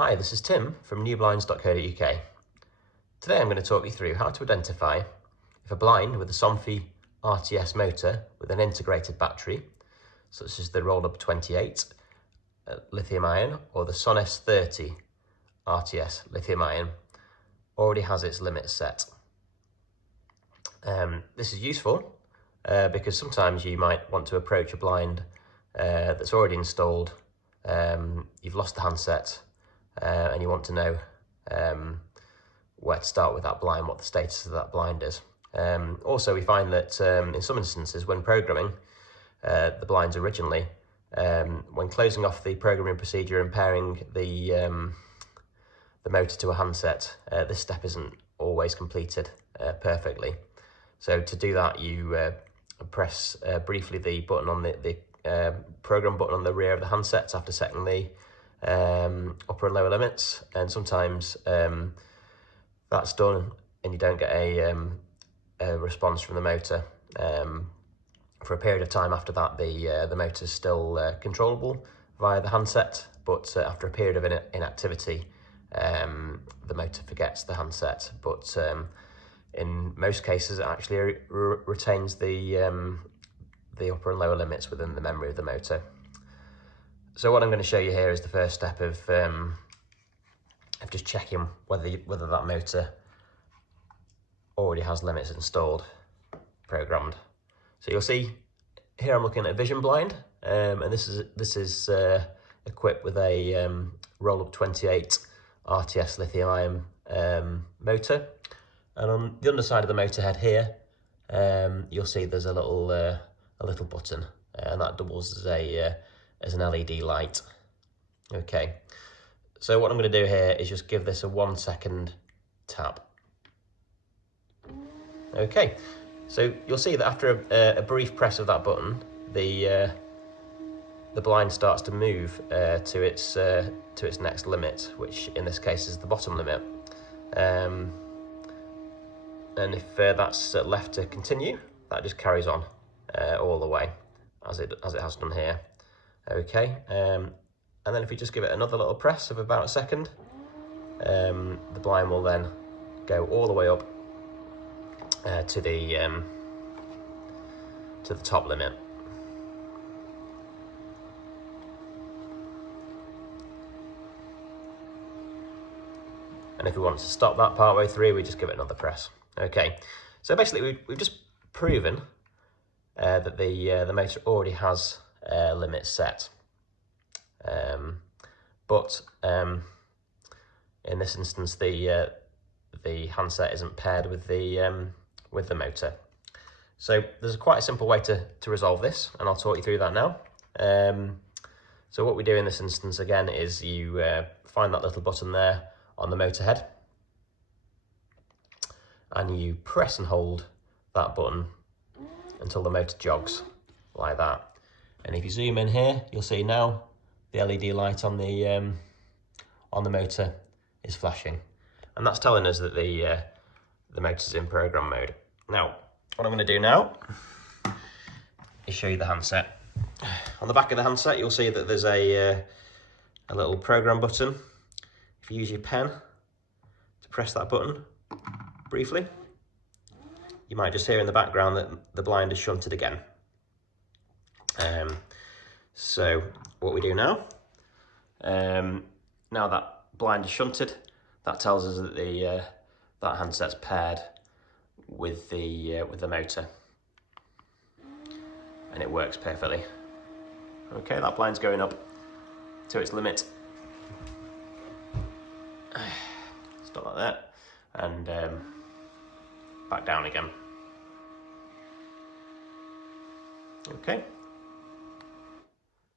Hi, this is Tim from newblinds.co.uk. Today I'm going to talk you through how to identify if a blind with a Somfy RTS motor with an integrated battery, such as the RU28 Li-ion or the Sonesse 30 RTS Li-ion, already has its limit set. This is useful because sometimes you might want to approach a blind that's already installed, you've lost the handset, and you want to know where to start with that blind, what the status of that blind is. Also, we find that in some instances when programming the blinds originally, when closing off the programming procedure and pairing the motor to a handset, this step isn't always completed perfectly. So to do that, you press briefly the button on the program button on the rear of the handset after setting the upper and lower limits, and sometimes that's done and you don't get a response from the motor. For a period of time after that, the motor is still controllable via the handset, but after a period of inactivity, the motor forgets the handset. But in most cases, it actually retains the upper and lower limits within the memory of the motor. So what I'm going to show you here is the first step of just checking whether that motor already has limits installed, programmed. So you'll see here I'm looking at a vision blind, and this is equipped with a RU28 RTS Li-ion motor, and on the underside of the motor head here, you'll see there's a little button, and that doubles as an LED light. Okay, so what I'm going to do here is just give this a 1 second tap. Okay, so you'll see that after a brief press of that button, the blind starts to move to its next limit, which in this case is the bottom limit. And if that's left to continue, that just carries on all the way as it has done here. Okay, and then if you just give it another little press of about a second, the blind will then go all the way up to the top limit. And if we want to stop that part way through, we just give it another press. Okay, so basically we've just proven that the motor already has limits set, but in this instance the handset isn't paired with the motor. So there's quite a simple way to resolve this, and I'll talk you through that now. So what we do in this instance again is you find that little button there on the motor head, and you press and hold that button until the motor jogs like that. And if you zoom in here, you'll see now the LED light on the motor is flashing, and that's telling us that the motor's in program mode. Now, what I'm going to do now is show you the handset. On the back of the handset, you'll see that there's a little program button. If you use your pen to press that button briefly, you might just hear in the background that the blind is shunted again. So what we do now, now that blind is shunted, that tells us that that handset's paired with the motor, and it works perfectly. Okay, that blind's going up to its limit. Stop like that, and back down again. Okay.